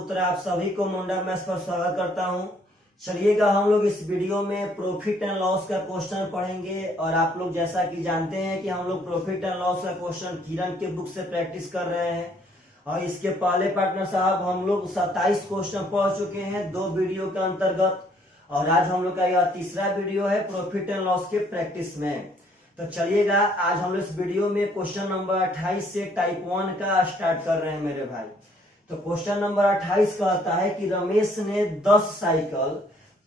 पुत्र आप सभी को मुंडा मैथ्स पर स्वागत करता हूं। चलिएगा हम लोग इस वीडियो में प्रॉफिट एंड लॉस का क्वेश्चन पढ़ेंगे और आप लोग जैसा कि जानते हैं कि हम लोग प्रॉफिट एंड लॉस का क्वेश्चन किरण के बुक से प्रैक्टिस कर रहे हैं और इसके पहले पार्टनर साहब हम लोग 27 क्वेश्चन पढ़ चुके हैं 2 वीडियो के अंतर्गत और आज हम लोग का यह तीसरा वीडियो है प्रॉफिट एंड लॉस के प्रैक्टिस में। तो चलिएगा आज हम लोग इस वीडियो में क्वेश्चन नंबर 28 से टाइप 1 का स्टार्ट कर रहे हैं मेरे भाई। तो क्वेश्चन नंबर 28 कहता है कि रमेश ने 10 साइकिल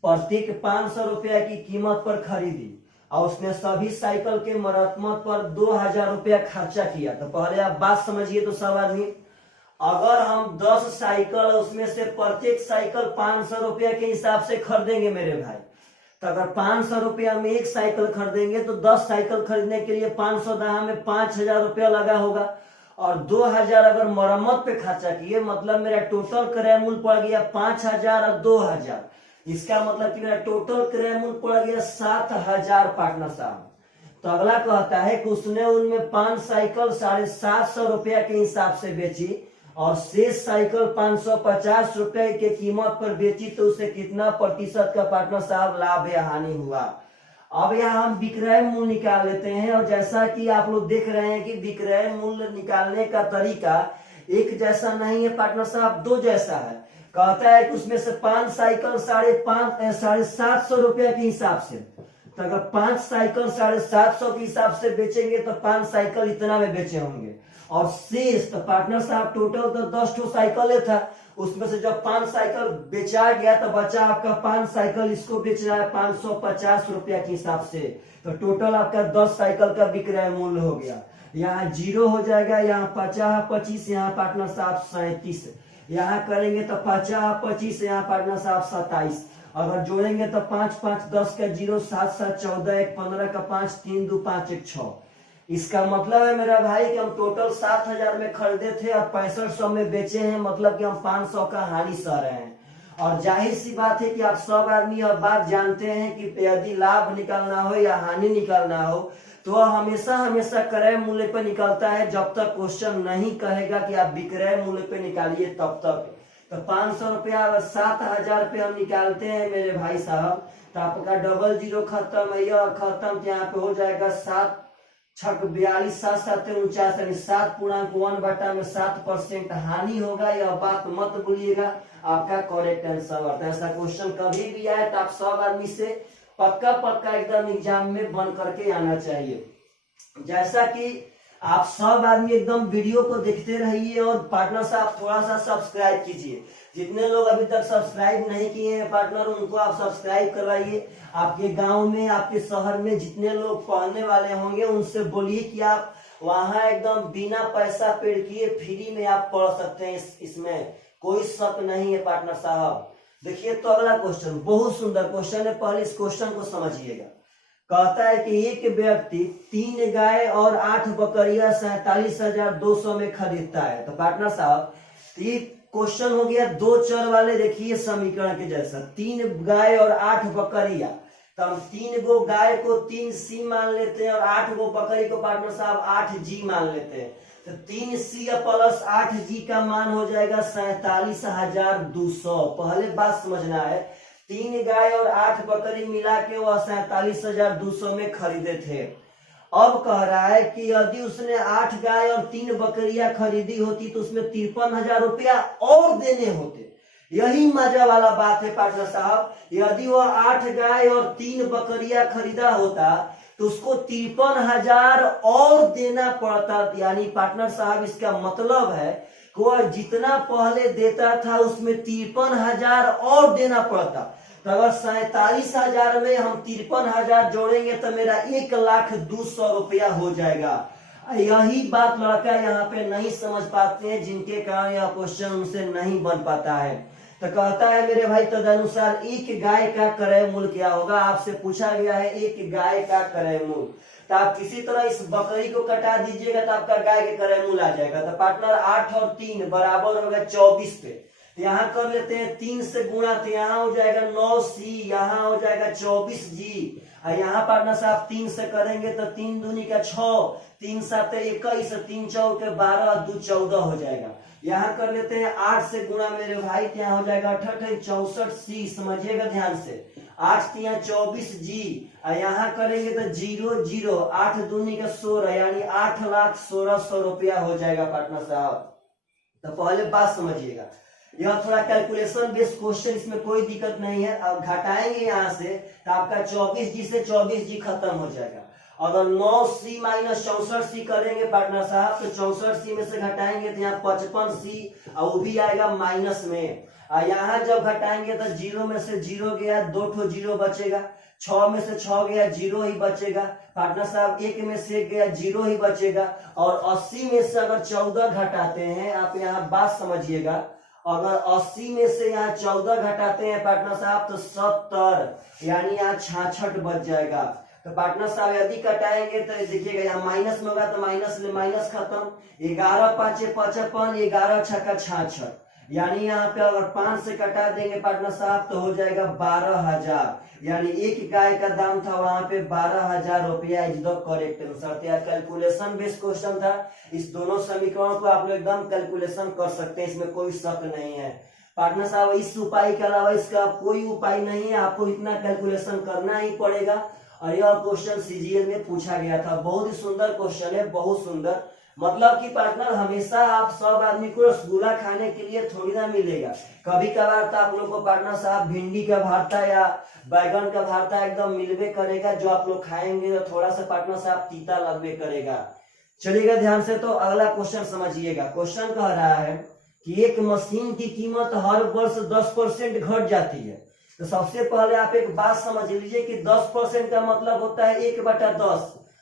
प्रत्येक 500 रुपया की कीमत पर खरीदी और उसने सभी साइकिल के मरम्मत पर 2000 रुपया खर्चा किया। तो पहले आप बात समझिए तो सब आदमी, अगर हम 10 साइकिल उसमें से प्रत्येक साइकिल 500 रुपया के हिसाब से खरीदेंगे मेरे भाई, तो अगर 500 रुपया में एक साइकिल खरीदेंगे तो 10 साइकिल खरीदने के लिए 500 दहा में 5000 रुपया लगा होगा और 2000 अगर मरम्मत पे खर्चा किए, मतलब मेरा टोटल क्रय मूल्य पड़ गया 5000 और 2000। इसका मतलब कि मेरा टोटल क्रय मूल्य पड़ गया 7000 पार्टनर साहब। तो अगला कहता है कि उसने उनमें 5 साइकिल 750 रुपया के हिसाब से बेची और शेष साइकिल 550 रुपए के कीमत पर बेची, तो उसे कितना प्रतिशत का पार्टनर साहब लाभ या हानि हुआ। अब यहाँ हम विक्रय मूल्य निकाल लेते हैं और जैसा कि आप लोग देख रहे हैं कि विक्रय मूल्य निकालने का तरीका एक जैसा नहीं है पार्टनर साहब, 2 जैसा है। कहता है कि उसमें से 5 साइकिल 750 रुपया के हिसाब से, तो अगर 5 साइकिल 750 के हिसाब से बेचेंगे तो 5 साइकिल इतना में बेचे होंगे और शेष तो पार्टनर साहब टोटल तो 10 साइकिल था, उसमें से जब 5 साइकिल बेचा गया तो बचा आपका 5 साइकिल, इसको बेच रहा है 550 रुपया के हिसाब से, तो टोटल आपका 10 साइकिल का विक्रय मूल्य हो गया। यहाँ 0 हो जाएगा, यहाँ 50 25, यहाँ पार्टनर साहब 37, यहाँ करेंगे तो 50 25, यहाँ पार्टनर साहब 27, अगर जोड़ेंगे तो 5 5 10 का 0, 7 7 14, 1 15 का 5, 3 2 5 1 6। इसका मतलब है मेरा भाई कि हम टोटल 7000 में खरीदे थे और 6500 में बेचे हैं, मतलब कि हम 500 का हानि सह रहे हैं। और जाहिर सी बात है कि आप सब आदमी और बात जानते हैं कि यदि लाभ निकालना हो या हानि निकालना हो तो हमेशा हमेशा क्रय मूल्य पे निकलता है, जब तक क्वेश्चन नहीं कहेगा कि आप विक्रय मूल्य पे निकालिए तब तक। तो 500 रुपया अगर 7000 पे हम निकालते हैं मेरे भाई साहब, तो आपका डबल 0 खत्म, यह खत्म, यहाँ पे हो जाएगा 7 6 42 7 7 49, यानी 7.1/7% हानि होगा। यह बात मत भूलिएगा, आपका करेक्ट आंसर आता है। ऐसा क्वेश्चन कभी भी आए तो आप सब आदमी से पक्का एकदम एग्जाम में बन करके आना चाहिए। जैसा कि आप सब आदमी एकदम वीडियो को देखते रहिए और पार्टनर साहब थोड़ा सा सब्सक्राइब कीजिए। जितने लोग अभी तक सब्सक्राइब नहीं किए हैं पार्टनर, उनको आप सब्सक्राइब करवाइए। आपके गांव में, आपके शहर में जितने लोग पढ़ने वाले होंगे उनसे बोलिए कि आप वहां एकदम बिना पैसा पेड किए फ्री में आप पढ़ सकते हैं। इसमें कोई शक नहीं है पार्टनर साहब। देखिए तो अगला क्वेश्चन बहुत सुंदर क्वेश्चन है, पहले इस क्वेश्चन को समझिएगा। कहता है कि एक व्यक्ति 3 गाय और 8 बकरियां 47,200 में खरीदता है। तो पार्टनर साहब ये क्वेश्चन हो गया 2 चर वाले, देखिए समीकरण के जैसा, 3 गाय और 8 बकरियां, तो हम 3 गो गाय को 3C मान लेते हैं और 8 गो बकरी को पार्टनर साहब 8G मान लेते हैं। तो 3C प्लस 8G का मान हो जाएगा 47,200। पहले बात समझना है, 3 गाय और 8 बकरी मिला के वह 47,200 में खरीदे थे। अब कह रहा है कि यदि उसने 8 गाय और 3 बकरियां खरीदी होती तो उसमें 53,000 रुपया और देने होते। यही मजा वाला बात है पार्टनर साहब, यदि वह 8 गाय और 3 बकरियां खरीदा होता तो उसको 53,000 और देना पड़ता। यानी पार्टनर साहब इसका मतलब है कि वह जितना पहले देता था उसमें 53,000 और देना पड़ता। तो अगर 47,000 में हम 53,000 जोड़ेंगे तो मेरा 1,02,000 रुपया हो जाएगा। यही बात लड़का यहाँ पे नहीं समझ पाते हैं, जिनके कारण यह क्वेश्चन उनसे नहीं बन पाता है। तो कहता है मेरे भाई तदनुसार एक गाय का क्रय मूल्य क्या होगा। आपसे पूछा गया है एक गाय का क्रय मूल्य, तो आप किसी तरह इस बकरी को कटा दीजिएगा तो आपका गाय के क्रय मूल्य आ जाएगा। तो पार्टनर 8 और 3 बराबर होगा 24 पे, यहाँ कर लेते हैं 3 से गुणा, तो यहाँ हो जाएगा 9C, यहाँ हो जाएगा 24G, और यहाँ पार्टनर साहब 3 से करेंगे तो 3 दूनी का 6, 3 7 21, 3 चौके 12, 2 14 हो जाएगा। यहाँ कर लेते हैं 8 से गुणा मेरे भाई, क्या हो जाएगा 68 64 सी, समझिएगा ध्यान से। 8 यहाँ 24 जी, और यहाँ करेंगे तो 0 0, 8 दूनी का 16, यानी 8,16,100 रुपया हो जाएगा पार्टनर साहब। तो पहले बात समझिएगा, यह थोड़ा कैलकुलेशन बेस्ड क्वेश्चन, इसमें कोई दिक्कत नहीं है। अब घटाएंगे यहाँ से तो आपका 24G से 24G खत्म हो जाएगा। अगर 9C माइनस 64C करेंगे पार्टनर साहब, तो 64C में से घटाएंगे तो यहाँ 55C, और वो भी आएगा माइनस में। यहाँ जब घटाएंगे तो 0 में से 0 गया, 2 ठो 0 बचेगा, 6 में से 6 गया, 0 ही बचेगा पार्टनर साहब, 1 में से 1 गया, 0 ही बचेगा। और 80 में से अगर 14 घटाते हैं, आप यहाँ बात समझिएगा, अगर 80 में से यहाँ 14 घटाते हैं पार्टनर साहब तो 70, यानी यहाँ 66 बच जाएगा। तो पार्टनर साहब यदि कटाएंगे तो देखिएगा यहाँ माइनस में होगा तो माइनस ले माइनस खत्म, 11 5 55, 11 छक्का 66, यानी यहाँ पे अगर 5 से कटा देंगे पार्टनर साहब तो हो जाएगा 12,000, यानी एक गाय का दाम था वहां पे 12,000 रुपया is the correct answer. Calculation based question था, इस दोनों समीकरणों को आप लोग एकदम कैलकुलेशन कर सकते हैं, इसमें कोई शक नहीं है पार्टनर साहब। इस उपाय के अलावा इसका कोई उपाय नहीं है, आपको इतना कैलकुलेशन करना ही पड़ेगा। और यह क्वेश्चन सीजीएल में पूछा गया था, बहुत ही सुंदर क्वेश्चन है, बहुत सुंदर। मतलब कि पार्टनर हमेशा आप सब आदमी को रसगुल्ला खाने के लिए थोड़ी ना मिलेगा, कभी कभार तो आप लोग को पार्टनर साहब भिंडी का भरता या बैगन का भरता एकदम मिलवे करेगा, जो आप लोग खाएंगे तो थोड़ा सा पार्टनर साहब तीता लगवे करेगा। चलिएगा ध्यान से, तो अगला क्वेश्चन समझिएगा। क्वेश्चन कह रहा है कि एक मशीन की कीमत हर वर्ष 10% घट जाती है। तो सबसे पहले आप एक बात समझ लीजिए कि 10% का मतलब होता है 1/10,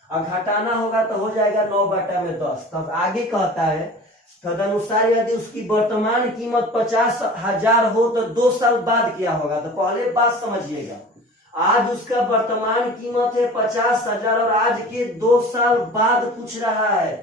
और घटाना होगा तो हो जाएगा 9/10। तब आगे कहता है तदनुसार यदि उसकी वर्तमान कीमत 50,000 हो तो 2 साल बाद क्या होगा। तो पहले बात समझिएगा, आज उसका वर्तमान कीमत है 50,000 और आज के 2 साल बाद पूछ रहा है।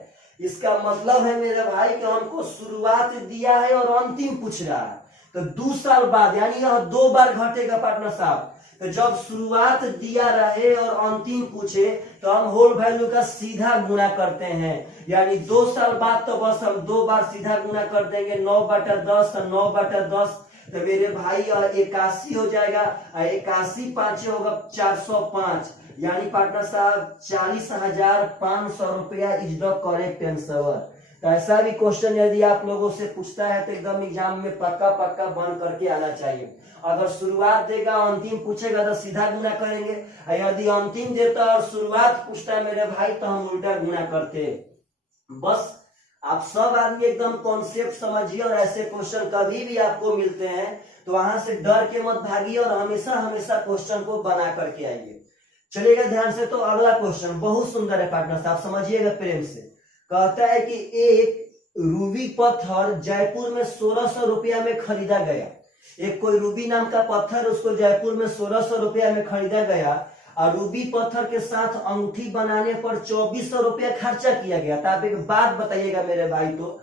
इसका मतलब है मेरे भाई कि हमको शुरुआत दिया है और अंतिम पूछ रहा है, तो 2 साल बाद, यानी यह 2 बार घटेगा पार्टनर साहब। तो जब शुरुआत दिया रहे और अंतिम पूछे तो हम होल वैल्यू का सीधा गुणा करते हैं, यानी 2 साल बाद तो बस हम 2 बार सीधा गुणा कर देंगे, 9/10 और 9/10, तो मेरे भाई 81 हो जाएगा, 81 5 होगा 405, यानी पार्टनर साहब 40,500 रुपया इज द करेक्ट आंसर। तो ऐसा भी क्वेश्चन यदि आप लोगों से पूछता है तो एकदम एग्जाम में पक्का बन करके आना चाहिए। अगर शुरुआत देगा अंतिम पूछेगा तो सीधा गुना करेंगे, यदि अंतिम देता और शुरुआत पूछता है मेरे भाई तो हम उल्टा गुना करते। बस आप सब आदमी एकदम कॉन्सेप्ट समझिए, और ऐसे क्वेश्चन कभी भी आपको मिलते हैं तो वहां से डर के मत भागिए और हमेशा हमेशा क्वेश्चन को बना करके आइए। चलिएगा ध्यान से, तो अगला क्वेश्चन बहुत सुंदर है पार्टनर साहब, समझिएगा प्रेम से। कहता है कि एक रूबी पत्थर जयपुर में 1600 रुपया में खरीदा गया। एक कोई रूबी नाम का पत्थर उसको जयपुर में 1600 रुपया में खरीदा गया, और रूबी पत्थर के साथ अंगूठी बनाने पर 2400 रुपया खर्चा किया गया। तो आप एक बात बताइएगा मेरे भाई, तो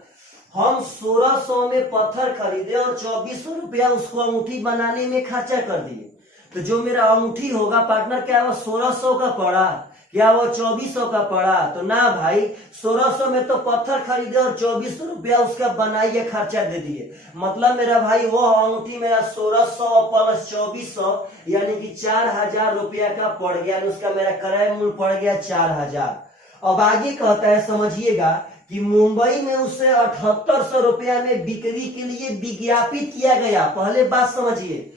हम 1600 में पत्थर खरीदे और 2400 रुपया उसको अंगूठी बनाने में खर्चा कर दिए, तो जो मेरा अंगूठी होगा पार्टनर क्या वो 1600 का पड़ा, क्या वो 2400 का पड़ा? तो ना भाई, 1600 में तो पत्थर खरीदे और 2400 रुपया उसका बनाइए खर्चा दे दिए। मतलब मेरा भाई वो अंगूठी मेरा 1600 प्लस 2400 यानी कि 4000 रुपया का पड़ गया, उसका मेरा क्रय मूल्य पड़ गया 4000। अब आगे कहता है समझिएगा कि मुंबई में उसे 7800 रुपया में बिक्री के लिए विज्ञापित किया गया। पहले बात समझिए,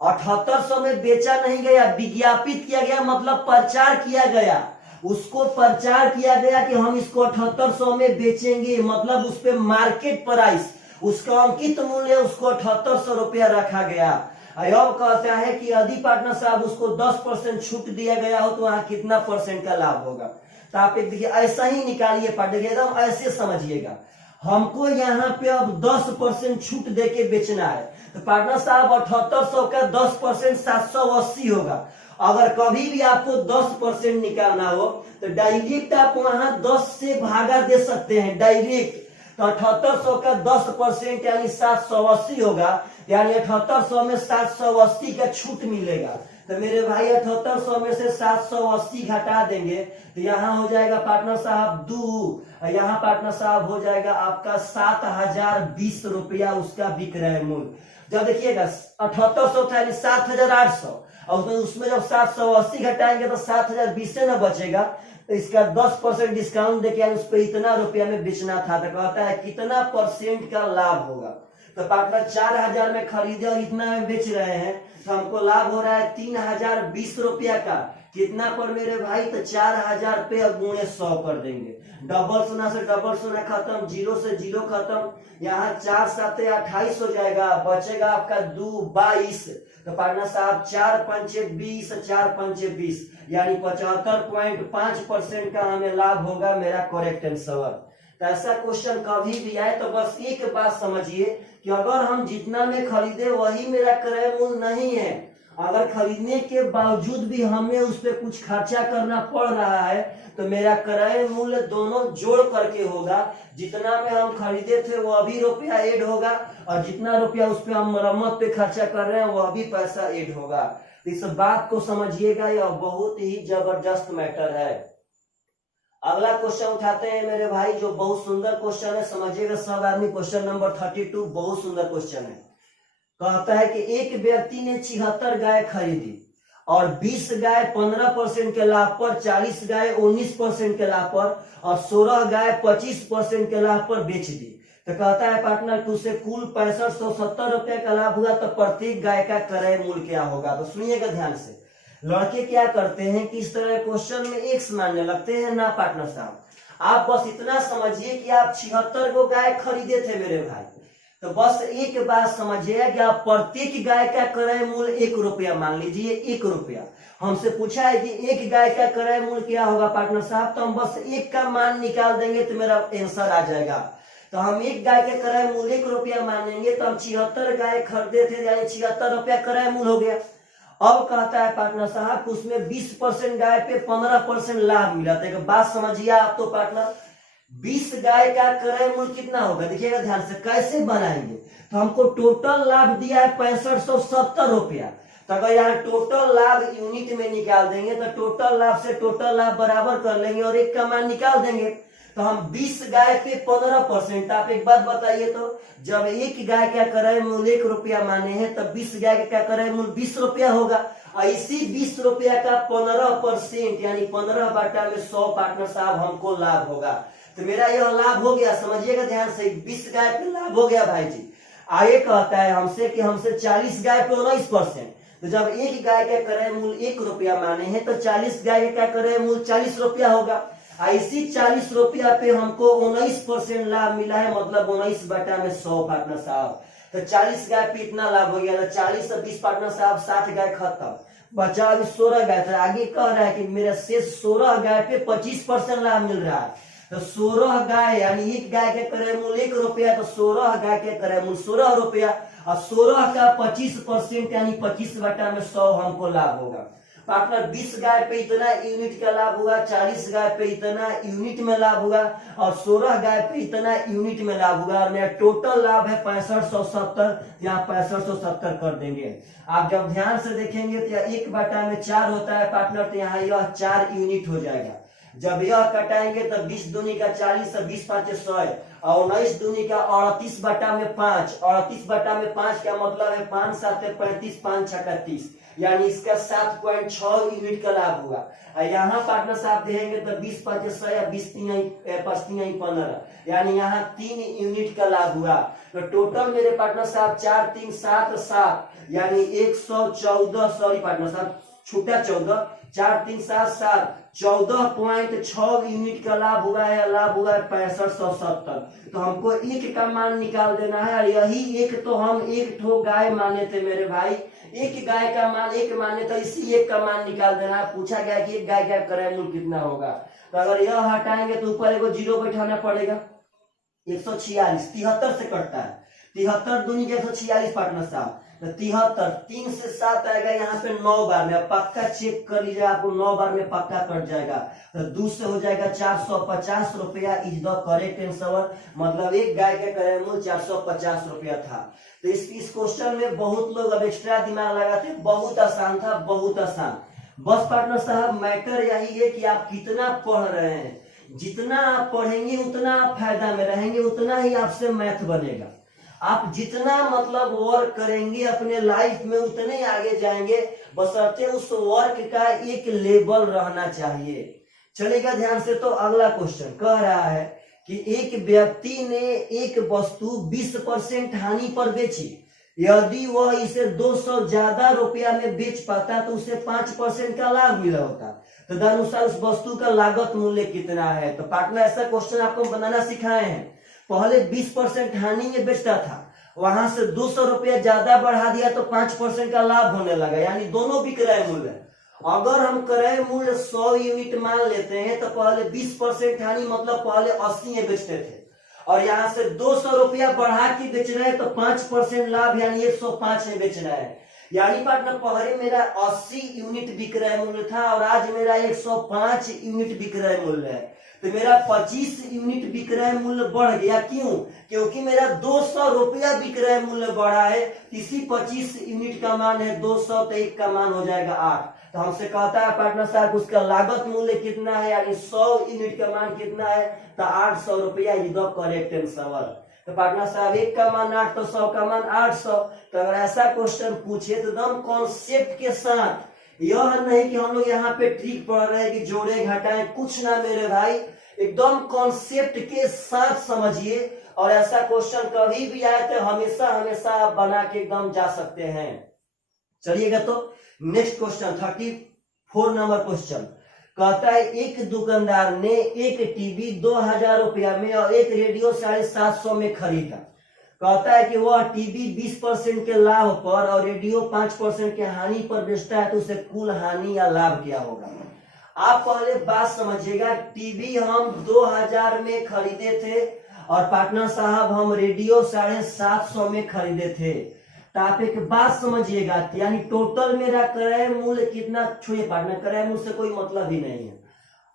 7800 में बेचा नहीं गया, विज्ञापित किया गया, मतलब प्रचार किया गया। उसको प्रचार किया गया कि हम इसको 7800 में बेचेंगे, मतलब उस पे मार्केट प्राइस, उसका अंकित मूल्य उसको 7800 रुपया रखा गया। अब कहता है कि यदि पार्टनर साहब उसको 10% छूट दिया गया हो तो वहां कितना परसेंट का लाभ होगा। तो आप एक देखिए ऐसा ही निकालिए पार्टनर, एकदम ऐसे समझिएगा। हमको यहाँ पे अब 10% छूट देके बेचना है, तो पार्टनर साहब 7800 का 10% 780 होगा। अगर कभी भी आपको 10% निकालना हो तो डायरेक्ट आप वहां 10 से भागा दे सकते हैं डायरेक्ट। तो 7800 का 10% यानी 780 होगा, यानी 7800 में 780 का छूट मिलेगा। तो मेरे भाई 7800 में से 780 घटा देंगे तो यहाँ हो जाएगा पार्टनर साहब 2, और यहाँ पार्टनर साहब हो जाएगा आपका 7020 रुपया उसका विक्रय मूल्य। जब देखिएगा 7800 था यानी 7800, और उसमें जब 780 घटाएंगे तो 7020 से ना बचेगा, तो इसका 10% डिस्काउंट देके उस पर इतना रुपया में बेचना था। तो कहता है कितना परसेंट का लाभ होगा। तो पार्टनर 4000 में खरीदे और इतना में बेच रहे हैं, तो हमको लाभ हो रहा है 3020 रुपया का। कितना पर मेरे भाई? तो 4000 पे गुणे 100 कर देंगे। डबल शून्य से डबल शून्य खत्म, जीरो से जीरो खत्म, यहाँ 4 7 28 हो जाएगा, बचेगा आपका 2 22। तो पार्टनर साहब 4 5 20, 4 5 20 यानी 75.5% का हमें लाभ होगा। मेरा करेक्ट आंसर। तो ऐसा क्वेश्चन कभी भी आए तो बस एक बात समझिए कि अगर हम जितना में खरीदे वही मेरा क्रय मूल्य नहीं है, अगर खरीदने के बावजूद भी हमें उस पर कुछ खर्चा करना पड़ रहा है तो मेरा क्रय मूल्य दोनों जोड़ करके होगा। जितना में हम खरीदे थे वह भी रुपया ऐड होगा, और जितना रुपया उस पर हम मरम्मत पे खर्चा कर रहे हैं वह भी पैसा ऐड होगा। तो इस बात को समझिएगा, यह बहुत ही जबरदस्त मैटर है। अगला क्वेश्चन उठाते हैं मेरे भाई, जो बहुत सुंदर क्वेश्चन है, समझिएगा सब आदमी। क्वेश्चन नंबर 32 बहुत सुंदर क्वेश्चन है। कहता है कि एक व्यक्ति ने 76 गाय खरीदी और 20 गाय 15% के लाभ पर, 40 गाय 19% के लाभ पर और 16 गाय 25% के लाभ पर बेच दी। तो कहता है पार्टनर कि उसे कुल 6570 रुपए का लाभ हुआ, तो प्रत्येक गाय का क्रय मूल्य क्या होगा। तो सुनिएगा ध्यान से। लड़के क्या करते हैं कि इस तरह क्वेश्चन में एक्स मानने लगते हैं ना पार्टनर साहब। आप बस इतना समझिए कि आप 76 को गाय खरीदे थे मेरे भाई, तो बस एक बात समझिए कि आप प्रत्येक गाय का क्रय मूल्य 1 रुपया मान लीजिए। 1 रुपया हमसे पूछा है कि एक गाय का क्रय मूल्य क्या होगा पार्टनर साहब, तो हम बस एक का मान निकाल देंगे तो मेरा आंसर आ जाएगा। तो हम एक गाय के क्रय मूल्य 1 रुपया मानेंगे, तो हम 76 गाय खरीदे थे यानी 76 रुपया क्रय मूल्य हो गया। अब कहता है पार्टनर साहब उसमें 20% गाय पे 15% लाभ मिला। तो बात समझिए आप तो पार्टनर, 20 गाय का क्रय मूल्य कितना होगा, देखिएगा ध्यान से कैसे बनाएंगे। तो हमको टोटल लाभ दिया है 6570 रुपया। तो अगर यहाँ टोटल लाभ यूनिट में निकाल देंगे तो टोटल लाभ से टोटल लाभ बराबर कर लेंगे और एक का मान निकाल देंगे। तो हम 20 गाय पे 15%। आप एक बात बताइए, तो जब एक गाय का क्रय मूल्य 1 रुपया माने हैं तब 20 गाय का क्रय मूल्य 20 रुपया होगा, और इसी 20 रुपया का 15% यानी 15 बटा में 100 पार्टनर साहब हमको लाभ होगा। तो मेरा यह लाभ हो गया, समझिएगा ध्यान से, 20 गाय पे लाभ हो गया भाई जी। आगे कहता है हमसे कि हमसे 40 गाय पे 19%। तो जब एक गाय का क्रय मूल्य 1 रुपया माने हैं तो 40 गाय का क्रय मूल्य 40 रुपया होगा। इसी 40 रुपया पे हमको 19% लाभ मिला है, मतलब 19 बटा में 100 पार्टनर साहब। तो 40 गाय पे इतना लाभ हो गया। 40 से 20 पार्टनर साहब 60 गाय खत्म, बचा अभी 16 गाय था। आगे कह रहा है कि मेरा शेष 16 गाय पे 25% लाभ मिल रहा है। तो 16 गाय यानी एक गाय के क्रय मूल्य 1 रुपया, तो 16 गाय के क्रय मूल्य 16 रुपया, और 16 का 25% यानी 25 बटा में 100 हमको लाभ होगा। पार्टनर 20 गाय पे इतना यूनिट का लाभ हुआ, 40 गाय पे इतना यूनिट में लाभ हुआ, और 16 गाय पे इतना यूनिट में लाभ हुआ, और मेरा टोटल लाभ है 6570। यहाँ 6570 कर देंगे। आप जब ध्यान से देखेंगे तो 1 बटा में 4 होता है पार्टनर, तो यहाँ यह 4 यूनिट हो जाएगा। जब यह कटाएंगे तो 20 दूनी का 40, 20 5 100, और 19 दूनी का 38 बटा में 5। 38 बटा में 5 का मतलब है 5 7 35, 5 6 30, यानी इसका 7.6 यूनिट का लाभ हुआ। यहाँ पार्टनर साहब देखेंगे तो 20 5 100 या 20 3 15, यानी यहाँ 3 यूनिट का लाभ हुआ। तो टोटल मेरे पार्टनर साहब 4 3 7 7 यानी 114, सॉरी पार्टनर साहब छूटा 14, 4 3 7 7 14.6 यूनिट का लाभ हुआ है। लाभ हुआ है 6570। तो हमको एक का मान निकाल देना है, और यही एक तो हम एक ठो गाय माने थे मेरे भाई। एक गाय का मान एक माने तो इसी एक का मान निकाल देना है। पूछा गया कि एक गाय का क्रय मूल्य कितना होगा, तो अगर यह हटाएंगे तो ऊपर एगो जीरो बैठाना पड़ेगा। 146 73 से कटता है, 73 दूनी के 146 पार्टनर साहब, तो 73, 3 से 7 आएगा यहाँ पे 9 बार में। अब पक्का चेक कर लीजिए, आपको 9 बार में पक्का कट जाएगा। तो 2 से हो जाएगा 450 रुपया इज द करेक्ट आंसर। मतलब एक गाय का क्रय मूल्य 450 रुपया था। तो इस क्वेश्चन में बहुत लोग अब एक्स्ट्रा दिमाग लगाते, बहुत आसान था, बहुत आसान। बस पार्टनर साहब मैटर यही है कि आप कितना पढ़ रहे हैं। जितना आप पढ़ेंगे उतना आप फायदा में रहेंगे, उतना ही आपसे मैथ बनेगा। आप जितना मतलब वर्क करेंगे अपने लाइफ में उतने आगे जाएंगे, बशर्ते उस वर्क का एक लेवल रहना चाहिए। चलेगा ध्यान से। तो अगला क्वेश्चन कह रहा है कि एक व्यक्ति ने एक वस्तु 20% हानि पर बेची। यदि वह इसे 200 ज्यादा रुपया में बेच पाता तो उसे 5% का लाभ मिला होता। तो तदनुसार उस वस्तु का लागत मूल्य कितना है। तो पार्टनर ऐसा क्वेश्चन आपको बनाना सिखाए हैं। पहले 20% हानि में बेचता था, वहां से 200 रुपया ज्यादा बढ़ा दिया तो 5% का लाभ होने लगा, यानी दोनों भी क्रय मूल्य। अगर हम क्रय मूल्य 100 यूनिट मान लेते हैं तो पहले 20% हानि मतलब पहले 80 में बेचते थे, और यहाँ से 200 रुपया बढ़ा के बेच रहे हैं तो 5% लाभ यानी 105 में बेच रहे हैं। यानी पार्टनर पहले मेरा 80 यूनिट विक्रय मूल्य था और आज मेरा 105 यूनिट विक्रय मूल्य है। तो मेरा 25 यूनिट विक्रय मूल्य बढ़ गया। क्यों? क्योंकि मेरा 200 रुपया विक्रय मूल्य बढ़ा है। इसी 25 यूनिट का मान है 200, तो एक का मान हो जाएगा 8। तो हमसे कहता है पार्टनर साहब उसका लागत मूल्य कितना है, यानी 100 यूनिट का मान कितना है, तो 800 रुपया इज द करेक्ट आंसर। तो पार्टनर साहब एक का मान 8 तो 100 का मान 800। तो अगर ऐसा क्वेश्चन पूछे तो एकदम कॉन्सेप्ट के साथ, यह नहीं कि हम लोग यहाँ पे ट्रिक पढ़ रहे हैं कि जोड़े घटाएं, कुछ ना मेरे भाई, एकदम कॉन्सेप्ट के साथ समझिए। और ऐसा क्वेश्चन कभी भी आए तो हमेशा हमेशा आप बना के एकदम जा सकते हैं। चलिएगा तो नेक्स्ट क्वेश्चन 34 नंबर क्वेश्चन कहता है एक दुकानदार ने एक टीवी 2000 रुपया में और एक रेडियो 750 में खरीदा। कहता है कि वह टीवी 20% के लाभ पर और रेडियो 5% के हानि पर बेचता है, तो उसे कुल हानि या लाभ क्या होगा। आप पहले बात समझिएगा, टीवी हम 2000 में खरीदे थे और पार्टनर साहब हम रेडियो 750 में खरीदे थे। तो आप एक बात समझिएगा, यानी टोटल मेरा क्रय मूल्य कितना, छोड़िए पार्टनर क्रय मूल्य से कोई मतलब ही नहीं है।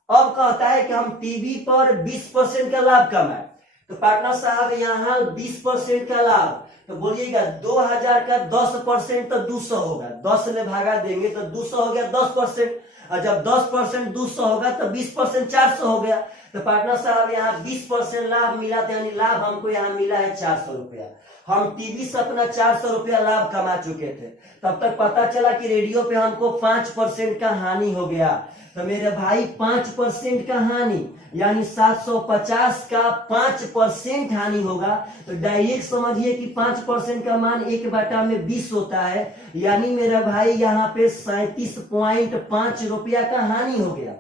अब कहता है कि हम टीवी पर 20% का लाभ कमाए। तो पार्टनर साहब यहाँ 20% का लाभ, तो बोलिएगा 2000 का 10% तो 200 होगा, 10 में भागा देंगे तो 200 हो गया 10%, और जब 10% 200 होगा तो 20% 400 हो गया। तो पार्टनर साहब यहाँ 20% लाभ मिला, तो यानी लाभ हमको यहाँ मिला है 400 रुपया। हम टीवी से अपना 400 रुपया लाभ कमा चुके थे। तब तक पता चला कि रेडियो पे हमको 5% का हानि हो गया। तो मेरे भाई 5% का हानि यानी 750 का 5% हानि होगा। तो डायरेक्ट समझिए कि 5% का मान 1/20 होता है, यानी मेरा भाई यहाँ पे 37.5 रुपया का हानि हो गया।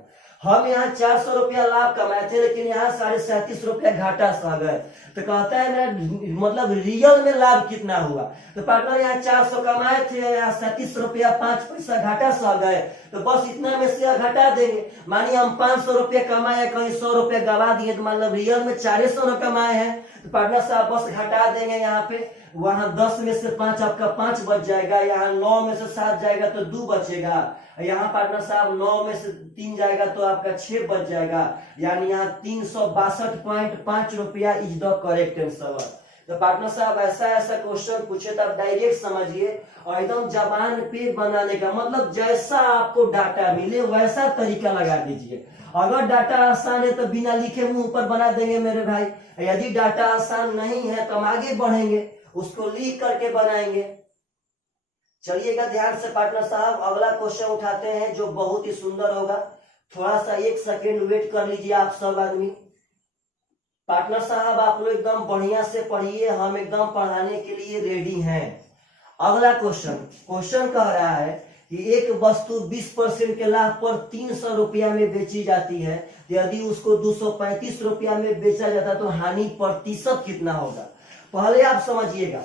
हम यहाँ 400 रुपया लाभ कमाए थे, लेकिन यहाँ 37.5 रुपया घाटा सा गए। तो कहता है मेरा मतलब रियल में लाभ कितना हुआ। तो पार्टनर यहाँ 400 कमाए थे, यहाँ 37 रुपया 5 पैसा घाटा सा गए। तो बस इतना में से घटा देंगे। मानिए हम 500 रुपया कमाए, कहीं 100 रुपया गवा दिए, तो मतलब रियल में 400 कमाए हैं। तो पार्टनर साहब बस घटा देंगे यहाँ पे, वहां 10 में से 5 आपका 5 बच जाएगा, यहाँ 9 में से 7 जाएगा तो 2 बचेगा, यहाँ पार्टनर साहब 9 में से 3 जाएगा तो आपका 6 बच जाएगा, यानी यहाँ 362.5 रुपया इज द करेक्ट आंसर। तो पार्टनर साहब ऐसा क्वेश्चन पूछे तो आप डायरेक्ट समझिए और एकदम जबान पे बनाने का मतलब जैसा आपको डाटा मिले वैसा तरीका लगा दीजिए। अगर डाटा आसान है तो बिना लिखे मुंह पर बना देंगे मेरे भाई, यदि डाटा आसान नहीं है तो हम आगे बढ़ेंगे, उसको लिख करके बनाएंगे। चलिएगा ध्यान से पार्टनर साहब, अगला क्वेश्चन उठाते हैं जो बहुत ही सुंदर होगा। थोड़ा सा 1 सेकेंड वेट कर लीजिए आप सब आदमी। पार्टनर साहब आप लोग एकदम बढ़िया से पढ़िए, हम एकदम पढ़ाने के लिए रेडी हैं। अगला क्वेश्चन कह रहा है कि एक वस्तु 20% के लाभ पर 300 रुपया में बेची जाती है, यदि उसको 235 रुपया में बेचा जाता तो हानि प्रतिशत कितना होगा। पहले आप समझिएगा,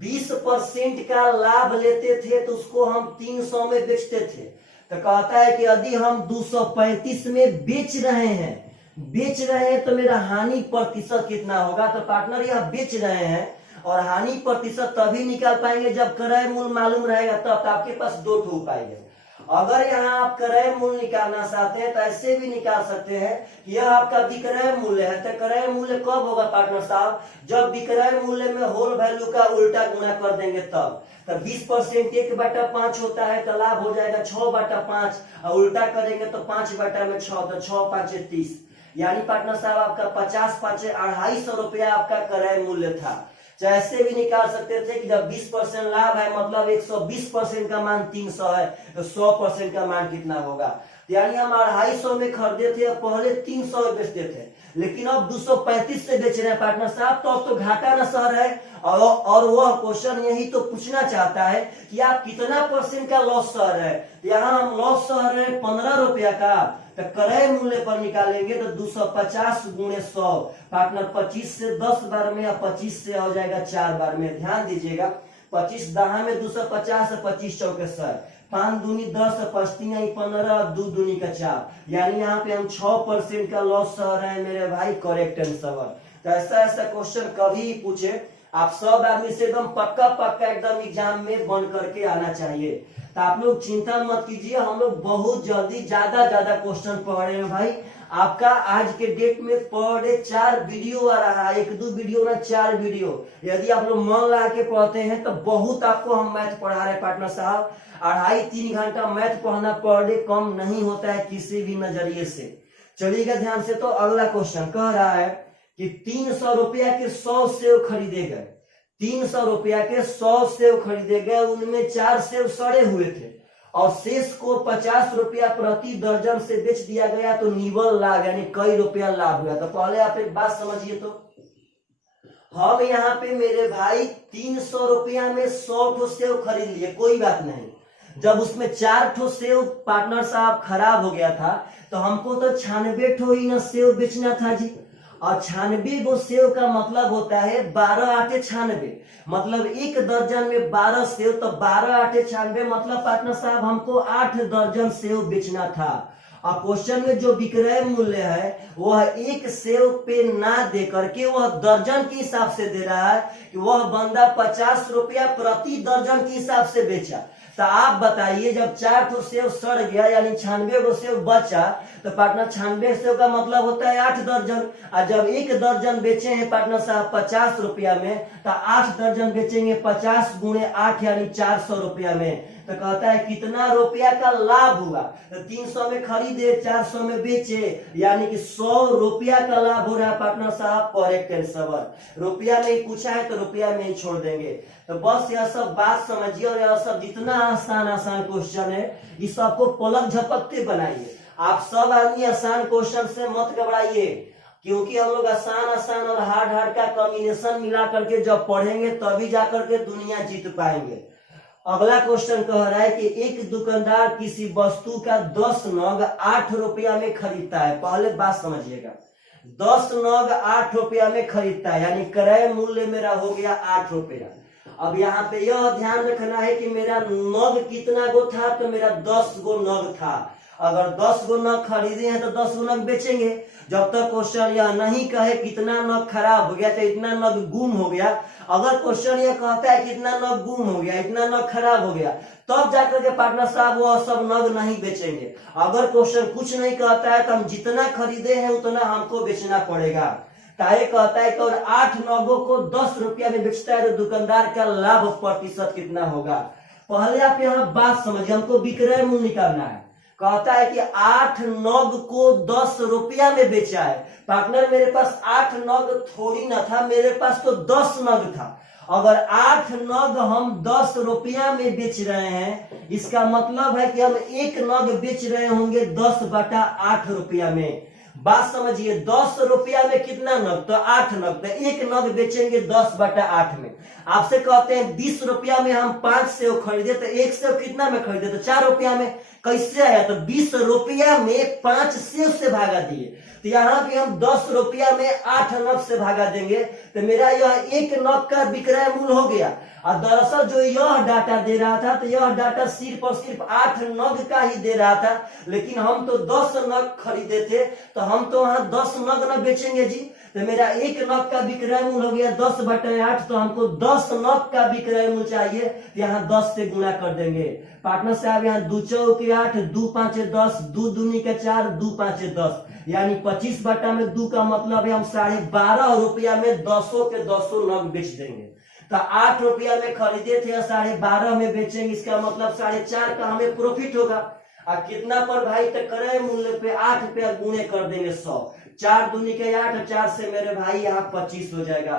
20% का लाभ लेते थे तो उसको हम 300 में बेचते थे। तो कहता है कि यदि हम 235 में बेच रहे हैं तो मेरा हानि प्रतिशत कितना होगा। तो पार्टनर यह बेच रहे हैं और हानि प्रतिशत तभी निकाल पाएंगे जब क्रय मूल्य मालूम रहेगा, तब तो आपके पास दो ठो उपाय है। अगर यहाँ आप क्रय मूल्य निकालना चाहते हैं तो ऐसे भी निकाल सकते हैं कि यह आपका विक्रय मूल्य है, तो क्रय मूल्य कब होगा पार्टनर साहब, जब विक्रय मूल्य में होल वैल्यू का उल्टा गुणा कर देंगे तब। तो 20% 1/5 होता है तो लाभ हो जाएगा 6/5, और उल्टा करेंगे तो 5/6, तो 6×5 = 30। यानी पार्टनर साहब आपका 50×5 = 250 रुपया आपका क्रय मूल्य था। ऐसे भी निकाल सकते थे कि जब 20% लाभ है मतलब 120% का मान 300 है, तो 100% का मान कितना होगा। यानी हम 250 में खरीदे थे और पहले 300 में बेचते थे, लेकिन अब 235 से बेच रहे हैं पार्टनर साहब, तो घाटा न सह रहा है। और वह क्वेश्चन यही तो पूछना चाहता है कि आप कितना % का लॉस सह रहे हैं। यहाँ हम लॉस सह रहे हैं 15 रुपया का, तो क्रय मूल्य पर निकालेंगे तो 250 × 100 पार्टनर 25 से 10 बार में, या 25 से हो जाएगा 4 बार में। ध्यान दीजिएगा 25 दहा में 250, 25 चौके 100, 5 दूनी 10, 5 3 15, 2 दूनी का 4। यानी यहाँ पे हम 6% का लॉस सह रहे हैं मेरे भाई। Correct answer. तो ऐसा क्वेश्चन कभी पूछे आप सब आदमी से एकदम पक्का एकदम एग्जाम में बन करके आना चाहिए। तो आप लोग चिंता मत कीजिए, हम लोग बहुत जल्दी ज्यादा क्वेश्चन पढ़ रहे हैं भाई। आपका आज के डेट में पर डे 4 वीडियो आ रहा है, 1-2 वीडियो ना 4 वीडियो। यदि आप लोग मन लगा के पढ़ते हैं तो बहुत आपको हम मैथ पढ़ा रहे हैं पार्टनर साहब। 2.5-3 घंटा मैथ पढ़ना पर डे कम नहीं होता है किसी भी नजरिए से। चलिएगा ध्यान से। तो अगला क्वेश्चन कह रहा है कि 300 रुपया के 100 सेव खरीदे गए। 300 रुपया के 100 सेव खरीदे गए, उनमें 4 सेव सड़े हुए थे और शेष को 50 रुपया प्रति दर्जन से बेच दिया गया, तो निवल लाभ यानी कई रुपया लाभ हुआ। तो पहले आप एक बात समझिए, तो हम यहाँ पे मेरे भाई 300 रुपया में 100 ठो सेव खरीद लिए, कोई बात नहीं। जब उसमें 4 ठो सेव पार्टनर साहब खराब हो गया था, तो हमको तो 96 ठो ही ना सेव बेचना था जी। और 96 गो सेव का मतलब होता है 12×8 = 96, मतलब एक दर्जन में 12 सेव, तो 12×8 = 96, मतलब पार्टनर साहब हमको 8 दर्जन सेव बेचना था। और क्वेश्चन में जो विक्रय मूल्य है वह एक सेव पे ना दे करके वह दर्जन के हिसाब से दे रहा है कि वह बंदा 50 रुपया प्रति दर्जन के हिसाब से बेचा। तो आप बताइए, जब 4 ठो सेव सड़ गया यानी 96 गो सेव बचा, तो पार्टनर 96 सेव का मतलब होता है 8 दर्जन। और जब एक दर्जन बेचे हैं पार्टनर साहब 50 रुपया में, तो 8 दर्जन बेचेंगे 50 × 8 यानी 400 रुपया में। तो कहता है कितना रुपया का लाभ हुआ। तो 300 में खरीदे, 400 में बेचे, यानी कि 100 रुपया का लाभ हो रहा है पार्टनर साहब। Correct answer. रुपया में ही पूछा है तो रुपया में ही छोड़ देंगे। तो बस यह सब बात समझिए, और यह सब जितना आसान क्वेश्चन है इस सबको पलक झपकते बनाइए। आप सब आदमी आसान क्वेश्चन से मत घबराइए, क्योंकि हम लोग आसान और हार्ड का कॉम्बिनेशन मिला करके जब पढ़ेंगे तभी जाकर के दुनिया जीत पाएंगे। अगला क्वेश्चन कह रहा है कि एक दुकानदार किसी वस्तु का 10 नग 8 रुपया में खरीदता है। पहले बात समझिएगा, 10 नग 8 रुपया में खरीदता है, यानी क्रय मूल्य मेरा हो गया 8 रुपया। अब यहाँ पे यह ध्यान रखना है कि मेरा नग कितना गो था, तो मेरा 10 गो नग था। अगर 10 गो नग खरीदे हैं तो 10 गो नग बेचेंगे। जब तक क्वेश्चन यह नहीं कहे कितना नग खराब हो गया तो इतना नग गुम हो गया, अगर क्वेश्चन यह कहता है कितना नग गुम हो गया, इतना नग खराब हो गया, तब जाकर के पार्टनर साहब वह सब नग नहीं बेचेंगे। अगर क्वेश्चन कुछ नहीं कहता है तो हम जितना खरीदे हैं उतना हमको बेचना पड़ेगा। ताए कहता है कि और 8 नगों को 10 रुपया में बेचता है तो दुकानदार का लाभ प्रतिशत कितना होगा। पहले आप यहाँ बात समझिए, हमको विक्रय मूल्य निकालना है। कहता है कि 8 नग को 10 रुपया में बेचा है। पार्टनर मेरे पास 8 नग थोड़ी ना था, मेरे पास तो 10 नग था। अगर 8 नग हम 10 रुपया में बेच रहे हैं, इसका मतलब है कि हम एक नग बेच रहे होंगे 10/8 रुपया में। बात समझिए, 10 रुपया में कितना नग, तो 8 नग, तो एक नग बेचेंगे 10/8 में। आपसे कहते हैं 20 रुपया में हम 5 सेव खरीदे, तो एक सेव कितना में खरीदे, तो 4 रुपया में। कैसे आया, तो 20 रुपया में 5 से उससे भागा दिए, तो यहाँ पे हम 10 रुपया में 8 नग से भागा देंगे, तो मेरा यह 1 नग का विक्रय मूल्य हो गया। और दरअसल जो यह डाटा दे रहा था, तो यह डाटा सिर्फ और सिर्फ 8 नग का ही दे रहा था, लेकिन हम तो 10 नग खरीदे थे, तो हम तो वहां 10 नग न बेचेंगे जी। तो मेरा 1 नग का विक्रय मूल्य हो गया 10/8, तो हमको 10 नग का विक्रय मूल्य चाहिए, तो यहाँ 10 से गुणा कर देंगे। पार्टनर साहब यहाँ 2 चौके 8, 2 5 10, 2 दूनी के 4, 2 5 10, यानी 25/2 का मतलब है हम 12.5 रुपया में 10 के 10 नग बेच देंगे। तो 8 रुपया में खरीदे थे, 12.5 में बेचेंगे, इसका मतलब 4.5 का हमें प्रॉफिट होगा। और कितना पर भाई, तो क्रय मूल्य पे 8 रुपया गुणे कर देंगे 100, 4 दूनी के 8, 4 से मेरे भाई यहाँ 25 हो जाएगा।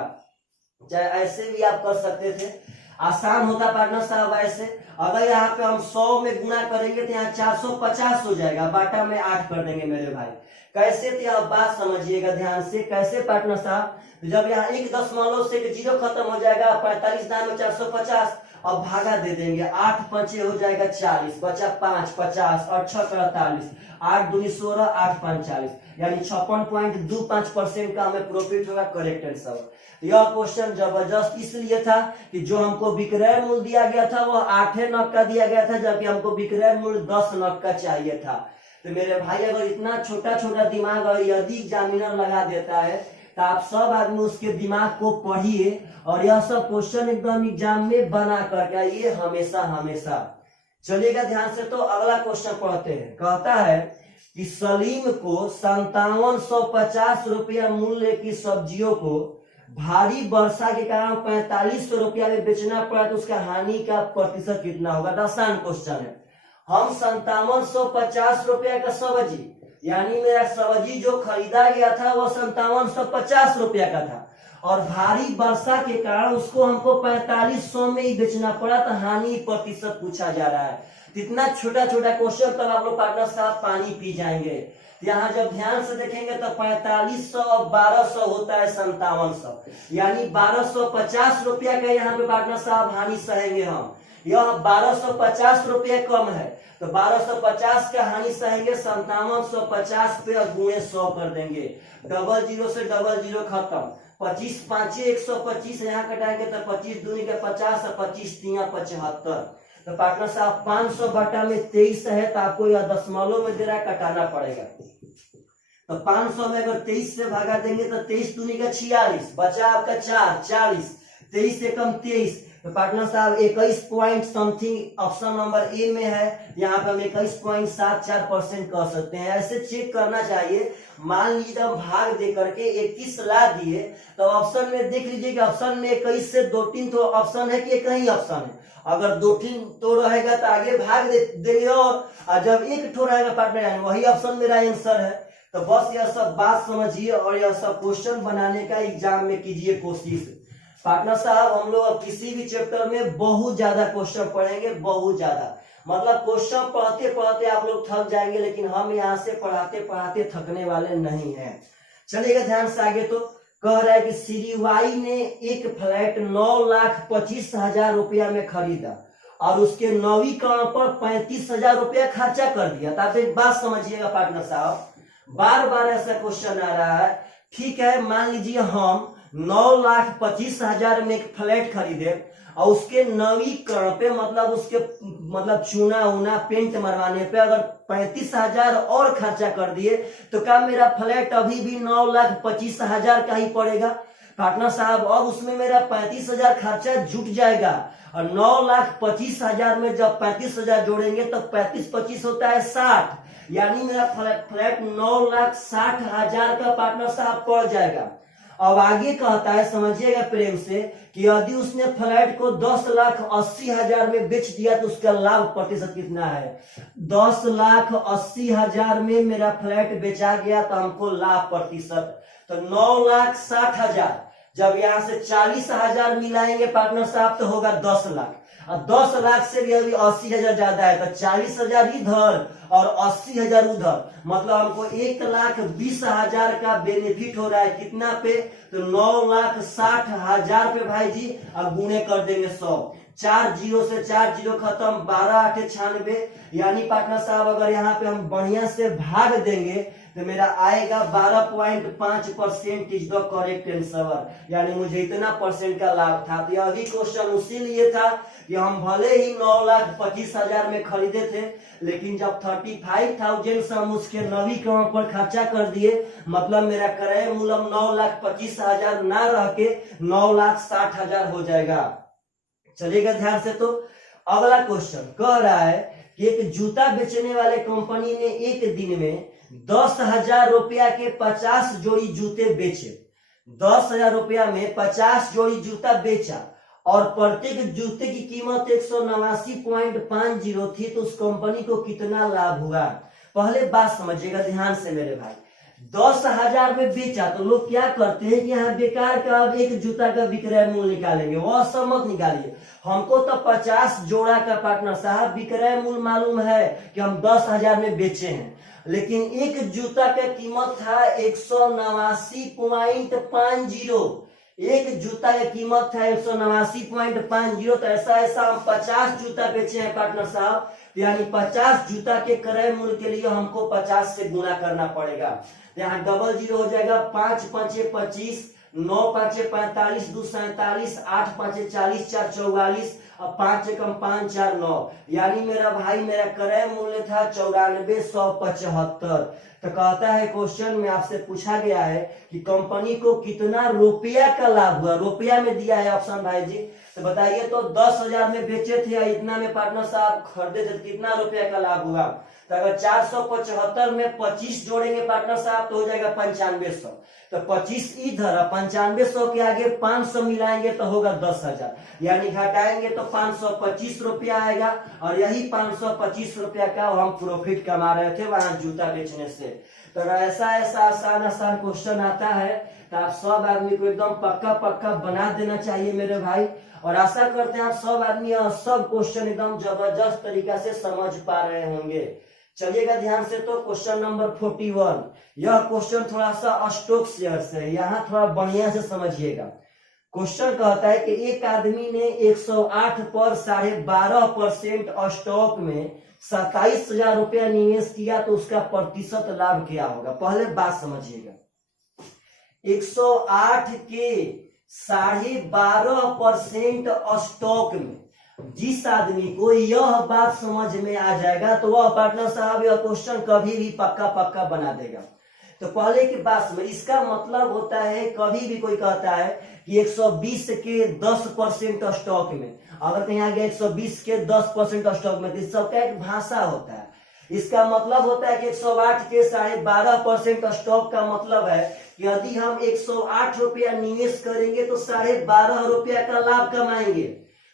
चाहे ऐसे भी आप कर सकते थे, आसान होता पार्टनर साहब। ऐसे अगर यहाँ पे हम 100 में गुणा करेंगे तो यहाँ 450 हो जाएगा, बाटा में 8 कर देंगे मेरे भाई। कैसे, तो आप बात समझिएगा ध्यान से, कैसे पार्टनर साहब, जब यहाँ 1 दशमलव से 0 खत्म हो जाएगा, 45 दाम में 450, अब भागा दे देंगे, 8 पंचे हो जाएगा 40, बचा 5 50 और 6 48, 8 दूनी 16, 8 5 40, यानी 56.25% का हमें प्रॉफिट होगा। Correct answer. यह क्वेश्चन जबरदस्त इसलिए था कि जो हमको विक्रय मूल्य दिया गया था वो 8 नग का दिया गया था, जबकि हमको विक्रय मूल्य 10 नग का चाहिए था। तो मेरे भाई अगर इतना छोटा छोटा दिमाग और यदि एग्जामिनर लगा देता है, तो आप सब आदमी उसके दिमाग को पढ़िए और यह सब क्वेश्चन एकदम एग्जाम में बना करके आइए हमेशा हमेशा। चलिएगा ध्यान से, तो अगला क्वेश्चन पढ़ते हैं। कहता है कि सलीम को 5750 रुपया मूल्य की सब्जियों को भारी वर्षा के कारण 4500 रुपया में बेचना पड़ा, तो उसका हानि का प्रतिशत कितना होगा। आसान क्वेश्चन है। हम 5750 रुपया का सब्जी, यानी मेरा सब्जी जो खरीदा गया था वो 5750 रुपया का था, और भारी वर्षा के कारण उसको हमको 4500 में ही बेचना पड़ा, तो हानि प्रतिशत पूछा जा रहा है। इतना छोटा छोटा क्वेश्चन तब आप लोग पार्टनर साहब पानी पी जाएंगे। यहाँ जब ध्यान से देखेंगे तो 4500 और 1200 होता है 5700, यानी 1250 रुपया का यहाँ पे पार्टनर साहब हानि सहेंगे हम। यह 1250 रुपया कम है, तो 1250 का हानि सहेंगे, 5750 पे और गुणे 100 कर देंगे, 00 से 00 खत्म, 25 5 125 यहाँ कटाएंगे तो 25 दूनी के 50 और 25 3 75। तो पार्टनर साहब 500 बटा में 23 है, तो आपको यह दशमलव में दे रहा है, कटाना पड़ेगा। तो 500 में अगर 23 से भागा देंगे तो 23 दूनी का 46, बचा आपका 4 40, 23 से कम 23, तो पार्टनर साहब 21 point something option number A में है। यहाँ पे हम 21.74% कह सकते हैं। ऐसे चेक करना चाहिए। मान लीजिए जब भाग दे करके 21 ला दिए, तो ऑप्शन में देख लीजिए कि ऑप्शन में 21 से 2-3 तो ऑप्शन है कि एक ही ऑप्शन है। अगर 2-3 तो रहेगा तो आगे भाग देंगे, और जब एक ठो रहेगा पार्टनर, यानी वही ऑप्शन मेरा आंसर है। तो बस यह सब बात समझिए और यह सब क्वेश्चन बनाने का एग्जाम में कीजिए कोशिश। पार्टनर साहब हम लोग अब किसी भी चैप्टर में बहुत ज्यादा क्वेश्चन पढ़ेंगे, बहुत ज्यादा, मतलब क्वेश्चन पढ़ते पढ़ते आप लोग थक जाएंगे, लेकिन हम यहाँ से पढ़ाते पढ़ाते थकने वाले नहीं हैं। चलिएगा ध्यान से आगे। तो कह रहा है कि श्रीवाई ने एक फ्लैट 9,25,000 रुपया में खरीदा और उसके नवीकरण पर 35,000 रुपया खर्चा कर दिया। तो आप एक बात समझिएगा पार्टनर साहब, बार बार ऐसा क्वेश्चन आ रहा है। ठीक है, मान लीजिए हम 9,25,000 में एक फ्लैट खरीदे और उसके नवीकरण पे, मतलब उसके मतलब चूना ऊना पेंट मरवाने पे अगर 35,000 और खर्चा कर दिए, तो क्या मेरा फ्लैट अभी भी 9,25,000 का ही पड़ेगा। पार्टनर साहब अब उसमें मेरा 35,000 खर्चा जुट जाएगा, और 9,25,000 में जब 35,000 जोड़ेंगे तो 35-25 होता है 60, यानी मेरा फ्लैट 9,60,000 का पार्टनर साहब पड़ जाएगा। अब आगे कहता है, समझिएगा प्रेम से, कि यदि उसने फ्लैट को 10,80,000 में बेच दिया तो उसका लाभ प्रतिशत कितना है। 10,80,000 में मेरा फ्लैट बेचा गया तो हमको लाभ प्रतिशत, तो 9,60,000 जब यहाँ से 40,000 मिलाएंगे पार्टनर साहब तो होगा 10 लाख, और 10 लाख से भी अभी 80,000 ज्यादा है, तो 40,000 इधर और 80,000 उधर, मतलब हमको 1,20,000 का बेनिफिट हो रहा है। कितना पे, तो 9,60,000 पे भाई जी, अब गुणे कर देंगे 100, 4 जीरो से 4 जीरो खत्म, 12 8 96। यानी पार्टनर साहब अगर यहाँ पे हम बढ़िया से भाग देंगे तो मेरा आएगा 12.5% इज द करेक्ट आंसर। यानी मुझे इतना परसेंट का लाभ था। तो यह भी क्वेश्चन उसीलिए था कि हम भले ही 9,25,000 में खरीदे थे, लेकिन जब 35,000 से हम उसके नवीकरण पर खर्चा कर दिए, मतलब मेरा क्रय मूल्य 9,25,000 ना रह के 9,60,000 हो जाएगा। चलिएगा ध्यान से। तो अगला क्वेश्चन कह रहा है कि एक जूता बेचने वाले कंपनी ने एक दिन में 10,000 रुपया के 50 जोड़ी जूते बेचे। 10,000 रुपया में 50 जोड़ी जूता बेचा और प्रत्येक जूते की कीमत 189.50 थी, तो उस कंपनी को कितना लाभ हुआ? पहले बात समझिएगा ध्यान से मेरे भाई। 10,000 में बेचा तो लोग क्या करते हैं कि यहाँ बेकार का अब एक जूता का विक्रय मूल्य निकालेंगे, वह सब मत निकालिए। हमको तो 50 जोड़ा का पार्टनर साहब विक्रय मूल्य मालूम है कि हम 10,000 में बेचे हैं, लेकिन एक जूता का कीमत था 189.50। एक जूता की कीमत था 189.50। तो ऐसा हम 50 जूता बेचे हैं पार्टनर साहब, यानी 50 जूता के क्रय मूल्य के लिए हमको 50 से गुणा करना पड़ेगा। यहाँ डबल जीरो हो जाएगा, 5 5 25, 9 5 45, 2 47, 8 5 40, 4 44 और 5 एकम 5 4 9। यानी मेरा भाई मेरा क्रय मूल्य था 9475। तो कहता है क्वेश्चन में आपसे पूछा गया है कि कंपनी को कितना रुपया का लाभ हुआ। रुपया में दिया है ऑप्शन भाई जी, तो बताइए। तो 10,000 में बेचे थे या इतना में पार्टनर साहब खरीदे थे, कितना रुपया का लाभ हुआ? तो अगर 475 में 25 जोड़ेंगे पार्टनर साहब तो हो जाएगा 9500। तो 25 इधर, 9500 के आगे 500 मिलाएंगे तो होगा 10,000। यानी घटाएंगे तो 525 रुपया आएगा, और यही 525 रुपया का हम प्रॉफिट कमा रहे थे वहां जूता बेचने से। तो ऐसा आसान क्वेश्चन आता है तो आप सब आदमी को एकदम पक्का बना देना चाहिए मेरे भाई। और आशा करते हैं आप सब आदमी सब क्वेश्चन एकदम जबरदस्त तरीका से समझ पा रहे होंगे। चलिएगा ध्यान से। तो क्वेश्चन नंबर 41, यह क्वेश्चन थोड़ा सा स्टॉक शेयर से है, यहाँ थोड़ा बढ़िया से समझिएगा। क्वेश्चन कहता है कि एक आदमी ने 108 पर 12.5% स्टॉक में 27,000 रुपया निवेश किया, तो उसका प्रतिशत लाभ क्या होगा? पहले बात समझिएगा। 108 के 12.5% स्टॉक में जिस आदमी को यह बात समझ में आ जाएगा तो वह पार्टनर साहब यह क्वेश्चन कभी भी पक्का बना देगा। तो पहले की बात में इसका मतलब होता है, कभी भी कोई कहता है कि 120 के 10% स्टॉक में, अगर कहीं आगे 120 के 10% स्टॉक में, तो इस सबका एक भाषा होता है। इसका मतलब होता है कि 108 के 12.5% स्टॉक का मतलब है कि यदि हम 108 रुपया निवेश करेंगे तो 12.5 रुपया का लाभ कमाएंगे।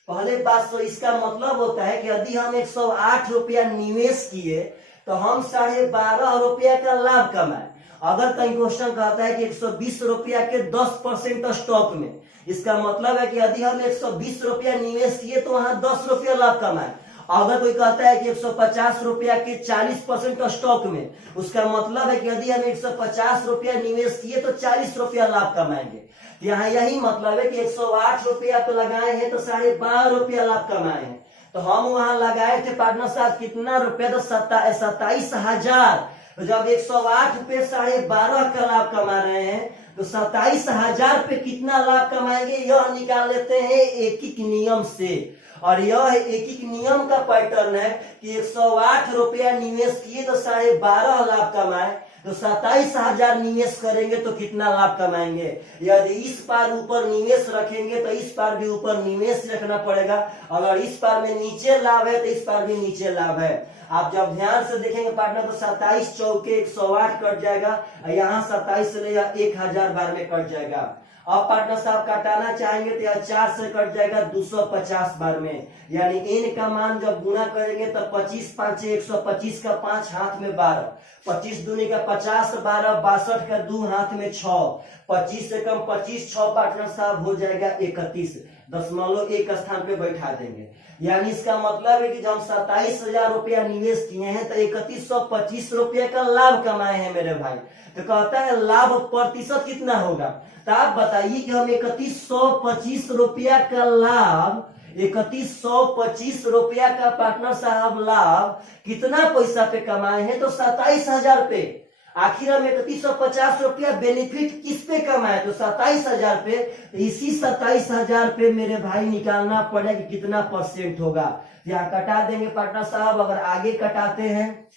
पहले बात तो इसका मतलब होता है कि यदि हम 108 रुपया निवेश किए तो हम 12.5 रुपया का लाभ कमाए। अगर कहीं क्वेश्चन कहता है कि 120 रुपया के 10% स्टॉक में, इसका मतलब है कि यदि हम 120 रुपया निवेश किए तो वहां 10 रुपया लाभ कमाए। अगर कोई कहता है कि 150 रुपया के 40% स्टॉक में, उसका मतलब है कि यदि हम 150 रुपया निवेश किए तो 40 रुपया लाभ कमाएंगे। यहाँ यही मतलब है कि 108 रुपया तो लगाए हैं तो 12.5 रुपया लाभ कमाए हैं। तो हम वहां लगाए थे पार्टनर साहब कितना रुपया? तो 27,000। तो जब 108 पे 12.5 का लाभ कमा रहे हैं तो 27,000 पे कितना लाभ कमाएंगे यह निकाल लेते हैं एक नियम से। और यह एक नियम का पैटर्न है कि 108 रुपया निवेश किए तो 12.5 लाभ कमाए, तो 27,000 निवेश करेंगे तो कितना लाभ कमाएंगे। यदि इस पार ऊपर निवेश रखेंगे तो इस पार भी ऊपर निवेश रखना पड़ेगा। अगर इस पार में नीचे लाभ है तो इस पार भी नीचे लाभ है। आप जब ध्यान से देखेंगे पार्टनर तो 27 चौके 108 कट जाएगा, यहाँ 27 से लेगा 1000 बार में कट जाएगा। अब पार्टनर साहब काटाना चाहेंगे तो यह 4 से कट जाएगा 250 बार में। यानी n का मान जब गुना करेंगे तो 25 5 125 का 5 हाथ में 12, 25 दूनी का 50 12 62 का 2 हाथ में 6, 25 से कम 25 6 पार्टनर साहब हो जाएगा 31, दशमलव एक स्थान पे बैठा देंगे। यानी इसका मतलब है कि जब हम 27,000 रुपया निवेश किए हैं तो 3125 रुपया का लाभ कमाए हैं मेरे भाई। तो कहता है लाभ प्रतिशत कितना होगा? तो आप बताइए कि हम 3125 रुपया का लाभ 3125 रुपया का पार्टनर साहब लाभ कितना पैसा पे कमाए हैं? तो 27,000 पे। आखिर हम 3150 रुपया बेनिफिट किस पे कमाए? तो 27,000 पे। इसी 27,000 पे मेरे भाई निकालना पड़ेगा कि कितना परसेंट होगा। यहाँ कटा देंगे पार्टनर साहब। अगर आगे कटाते हैं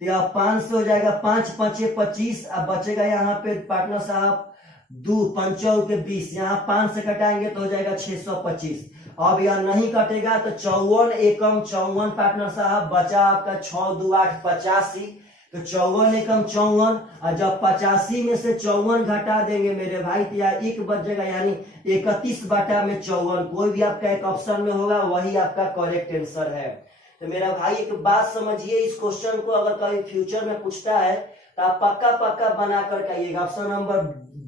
तो यहाँ 5 से हो जाएगा, 5 5 25। अब बचेगा यहाँ पे पार्टनर साहब 2 5 के 20। यहाँ 5 से कटाएंगे तो हो जाएगा 625। अब यह नहीं कटेगा तो 54 एकम 54 पार्टनर साहब बचा आपका 6 2 8 85। तो 54 एकम 54। और जब 85 में से 54 घटा देंगे मेरे भाई तो यहाँ 1 बच जाएगा, यानी 31/54। कोई भी आपका एक ऑप्शन में होगा, वही आपका करेक्ट आंसर है। तो मेरा भाई एक बात समझिए, इस क्वेश्चन को अगर कभी फ्यूचर में पूछता है तो आप पक्का पक्का बना कर आइएगा। ऑप्शन नंबर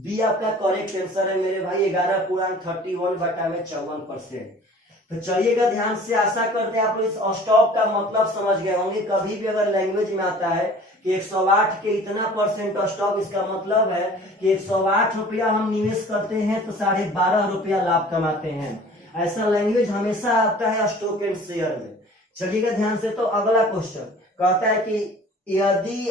बी आपका करेक्ट आंसर है मेरे भाई। 11.31/54%। तो चलिएगा ध्यान से, आशा करते हैं आप लोग इस स्टॉक का मतलब समझ गए होंगे। कभी भी अगर लैंग्वेज में आता है कि 108 के इतना परसेंट स्टॉक, इसका मतलब है कि 108 रुपया हम निवेश करते हैं तो 12.5 रुपया लाभ कमाते हैं। ऐसा लैंग्वेज हमेशा आता है स्टॉक एंड शेयर में। चलिएगा ध्यान से। तो अगला क्वेश्चन कहता है कि यदि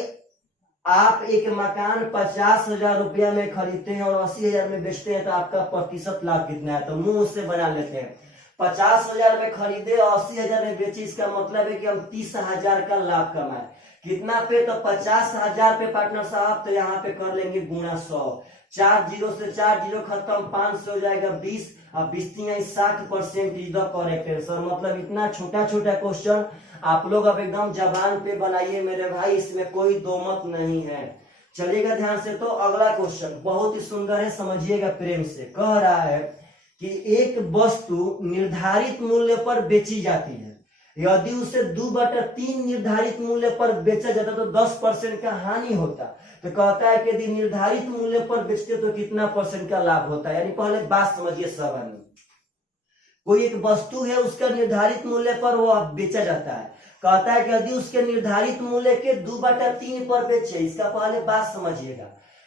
आप एक मकान 50,000 रुपया में खरीदते हैं और 80,000 में बेचते हैं तो आपका प्रतिशत लाभ कितना है? तो मुंह उससे बना लेते हैं। 50,000 में खरीदे और 80,000 में बेचे, इसका मतलब है कि हम 30,000 का लाभ कमाए। कितना पे? तो 50,000 पे पार्टनर साहब। तो यहाँ पे कर लेंगे गुणा 100। 4 जीरो से 4 जीरो खत्म, 5 से हो जाएगा 20। अब 60% इज द करेक्ट आंसर। मतलब इतना छोटा छोटा क्वेश्चन आप लोग अब एकदम जबान पे बनाइए मेरे भाई, इसमें कोई दो मत नहीं है। चलिएगा ध्यान से। तो अगला क्वेश्चन बहुत ही सुंदर है, समझिएगा प्रेम से। कह रहा है कि एक वस्तु निर्धारित मूल्य पर बेची जाती है, यदि उसे 2/3 निर्धारित मूल्य पर बेचा जाता तो 10% का हानि होता। तो कहता है कि यदि निर्धारित मूल्य पर बेचते तो कितना परसेंट का लाभ होता है? यानी पहले बात समझिए सब। कोई एक वस्तु है, उसका निर्धारित मूल्य पर वो बेचा जाता है। कहता है कि यदि उसके निर्धारित मूल्य के 2/3 पर बेचे, इसका पहले बात समझिएगा।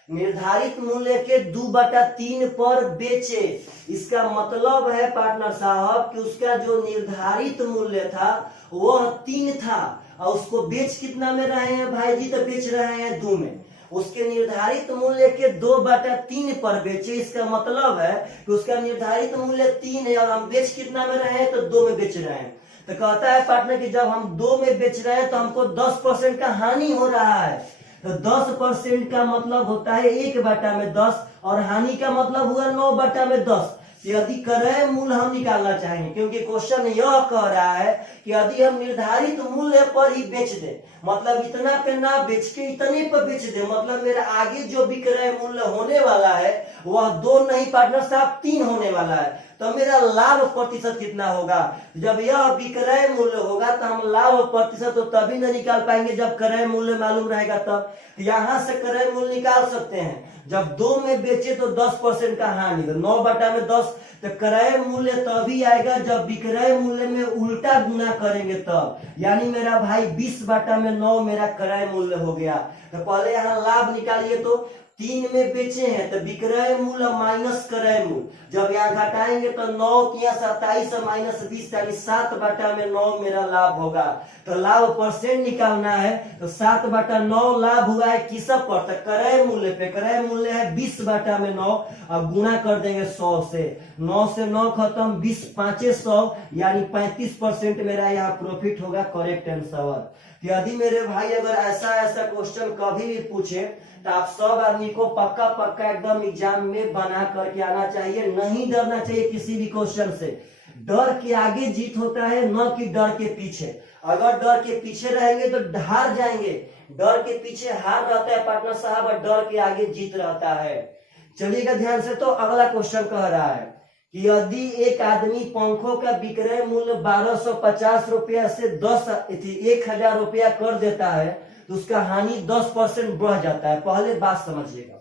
निर्धारित मूल्य के 2/3 पर बेचे, इसका मतलब है पार्टनर साहब कि उसका जो निर्धारित मूल्य था वह 3 था और उसको बेच कितना में रहे हैं भाई जी? तो बेच रहे हैं 2 में। उसके निर्धारित मूल्य के 2/3 पर बेचे, इसका मतलब है कि उसका निर्धारित मूल्य 3 है और हम बेच कितना में रहे हैं? तो 2 में बेच रहे हैं। तो कहता है पार्टनर कि जब हम 2 में बेच रहे हैं तो हमको 10% का हानि हो रहा है। तो 10% का मतलब होता है 1/10 और हानि का मतलब हुआ 9/10। यदि क्रय मूल्य हम निकालना चाहेंगे, क्योंकि क्वेश्चन यह कह रहा है कि यदि हम निर्धारित मूल्य पर ही बेच दे, मतलब इतना पे ना बेच के इतने पर बेच दे, मतलब मेरा आगे जो विक्रय मूल्य होने वाला है वह 2 नहीं पार्टनर साहब 3 होने वाला है। तो मेरा लाभ प्रतिशत कितना होगा? जब यह विक्रय मूल्य होगा तो हम लाभ प्रतिशत तो तभी न निकाल पाएंगे जब क्रय मूल्य मालूम रहेगा तब। यहां से क्रय मूल्य निकाल सकते हैं। जब 2 में बेचे तो 10% का हानि, तो 9/10। तो क्रय मूल्य तभी आएगा जब विक्रय मूल्य में उल्टा गुना करेंगे तब। यानी मेरा भाई 20/9 मेरा क्रय मूल्य हो गया। तो पहले यहाँ लाभ निकालिए। तो 3 में बेचे हैं तो विक्रय मूल्य माइनस क्रय मूल्य, जब यहाँ घटाएंगे तो 9 किया 27 माइनस 20 यानी 7/9 मेरा लाभ होगा। तो लाभ परसेंट निकालना है तो 7/9 लाभ हुआ है किस पर? तो क्रय मूल्य पे। क्रय मूल्य है 20/9 और गुणा कर देंगे 100 से। 9 से 9 खत्म, 20 5 100 यानी 35% मेरा यहाँ प्रॉफिट होगा। Correct answer. यदि मेरे भाई अगर ऐसा क्वेश्चन कभी भी पूछे तो आप सब आदमी को पक्का पक्का एकदम एग्जाम में बना करके आना चाहिए। नहीं डरना चाहिए किसी भी क्वेश्चन से। डर के आगे जीत होता है, न कि डर के पीछे। अगर डर के पीछे रहेंगे तो हार जाएंगे। डर के पीछे हार रहता है पार्टनर साहब और डर के आगे जीत रहता है। चलिएगा ध्यान से। तो अगला क्वेश्चन कह रहा है कि यदि एक आदमी पंखों का विक्रय मूल्य 1250 रुपया से 1,000 रुपया कर देता है तो उसका हानि 10% बढ़ जाता है। पहले बात समझिएगा।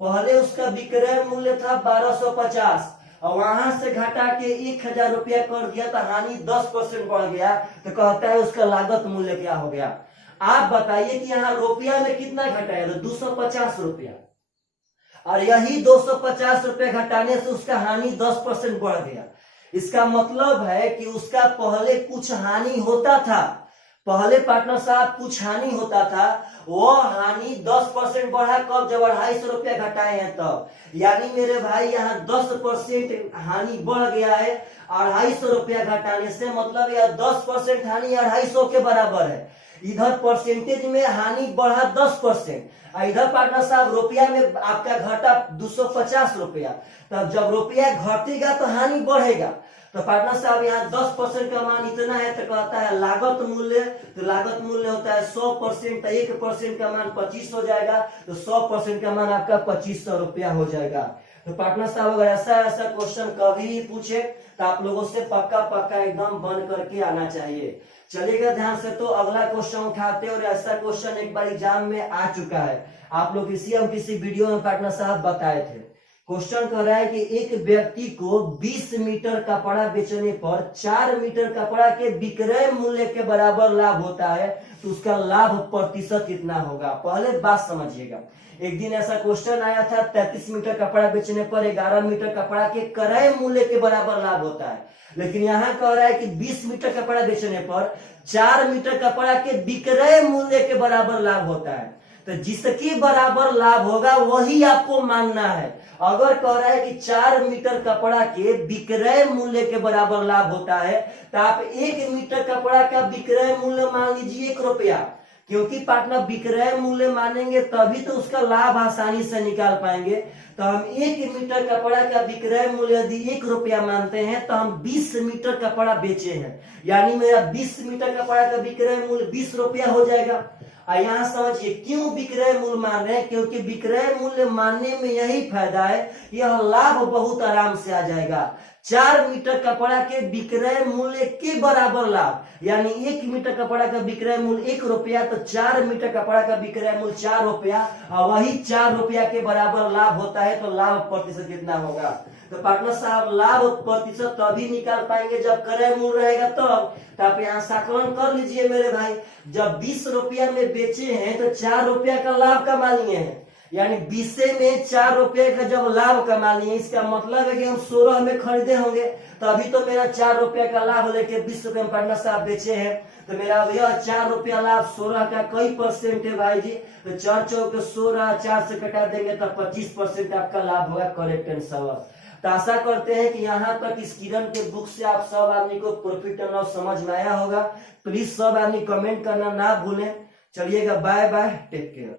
पहले उसका विक्रय मूल्य था 1250 और वहां से घटा के 1,000 रुपया कर दिया तो हानि 10% बढ़ गया। तो कहता है उसका लागत मूल्य क्या हो गया? आप बताइए कि यहाँ रुपया में कितना घटाया? तो 250 रुपया, और यही 250 रुपये घटाने से उसका हानि 10% बढ़ गया। इसका मतलब है कि उसका पहले कुछ हानि होता था, पहले पार्टनर साहब कुछ हानि होता था, वो हानि 10% बढ़ा कब, जब 250 रुपया घटाए हैं तब। यानी मेरे भाई यहाँ 10% हानि बढ़ गया है 250 रुपया घटाने से, मतलब यह 10% हानि 250 के बराबर है। इधर परसेंटेज में हानि बढ़ा 10%, इधर पार्टनर साहब रुपया में आपका घटा 250 रुपया। तब जब रुपया घटेगा तो हानि बढ़ेगा। तो पार्टनर साहब यहाँ 10% का मान इतना है, तो कहता है लागत मूल्य, तो लागत मूल्य होता है 100%, तो 1% का मान 25 हो जाएगा, तो 100% का मान आपका 2500 रुपया हो जाएगा। तो पार्टनर साहब अगर ऐसा क्वेश्चन कभी भी पूछे तो आप लोगों से पक्का एकदम बन करके आना चाहिए। चलिएगा ध्यान से, तो अगला क्वेश्चन उठाते हैं, और ऐसा क्वेश्चन एक बार एग्जाम में आ चुका है, आप लोग किसी वीडियो में पार्टनर साहब बताए थे। क्वेश्चन कह रहा है कि एक व्यक्ति को 20 मीटर कपड़ा बेचने पर 4 मीटर कपड़ा के विक्रय मूल्य के बराबर लाभ होता है, तो उसका लाभ प्रतिशत कितना होगा। पहले बात समझिएगा, एक दिन ऐसा क्वेश्चन आया था, 33 मीटर कपड़ा बेचने पर 11 मीटर कपड़ा के क्रय मूल्य के बराबर लाभ होता है। लेकिन यहाँ कह रहा है कि 20 मीटर कपड़ा बेचने पर 4 मीटर कपड़ा के विक्रय मूल्य के बराबर लाभ होता है। तो जिसके बराबर लाभ होगा वही आपको मानना है। अगर कह रहा है कि 4 मीटर कपड़ा के विक्रय मूल्य के बराबर लाभ होता है, तो आप 1 मीटर कपड़ा का विक्रय मूल्य मान लीजिए 1 रुपया, क्योंकि पार्टनर विक्रय मूल्य मानेंगे तभी तो उसका लाभ आसानी से निकाल पाएंगे। तो हम 1 मीटर कपड़ा का विक्रय मूल्य यदि 1 रुपया मानते हैं, तो हम 20 मीटर कपड़ा बेचे हैं, यानी मेरा 20 मीटर कपड़ा का विक्रय मूल्य 20 रुपया हो जाएगा। यहाँ समझिए क्यों विक्रय मूल्य मान रहे हैं, क्योंकि विक्रय मूल्य मानने में यही फायदा है, यह लाभ बहुत आराम से आ जाएगा। 4 मीटर कपड़ा के विक्रय मूल्य के बराबर लाभ, यानी 1 मीटर कपड़ा का विक्रय मूल्य 1 रुपया, तो 4 मीटर कपड़ा का विक्रय मूल्य 4 रुपया, और वही 4 रुपया के बराबर लाभ होता है, तो लाभ प्रतिशत कितना होगा। तो पार्टनर साहब लाभ प्रतिशत तभी निकाल पाएंगे जब क्रय मूल्य रहेगा तब। तो आप यहाँ संकलन कर लीजिए मेरे भाई, जब 20 रुपया में बेचे हैं तो 4 रुपया का लाभ कमा लिए हैं, यानी 20 में 4 रुपये का जब लाभ कमा लिए, इसका मतलब है कि हम 16 में खरीदे होंगे, तो अभी तो मेरा 4 रुपया का लाभ लेके 20 रुपये में पार्टनर साहब बेचे हैं, तो मेरा यह 4 रुपया लाभ 16 का कई परसेंट है भाई जी, तो 4 चौक 16, 4 से कटा देंगे तो 25% आपका लाभ होगा। Correct answer. तो आशा करते हैं कि यहाँ तक इस किरण के बुक से आप सब आदमी को प्रॉफिट एंड लॉस समझ में आया होगा। प्लीज सब आदमी कमेंट करना ना भूलें। चलिएगा, बाय बाय, टेक केयर।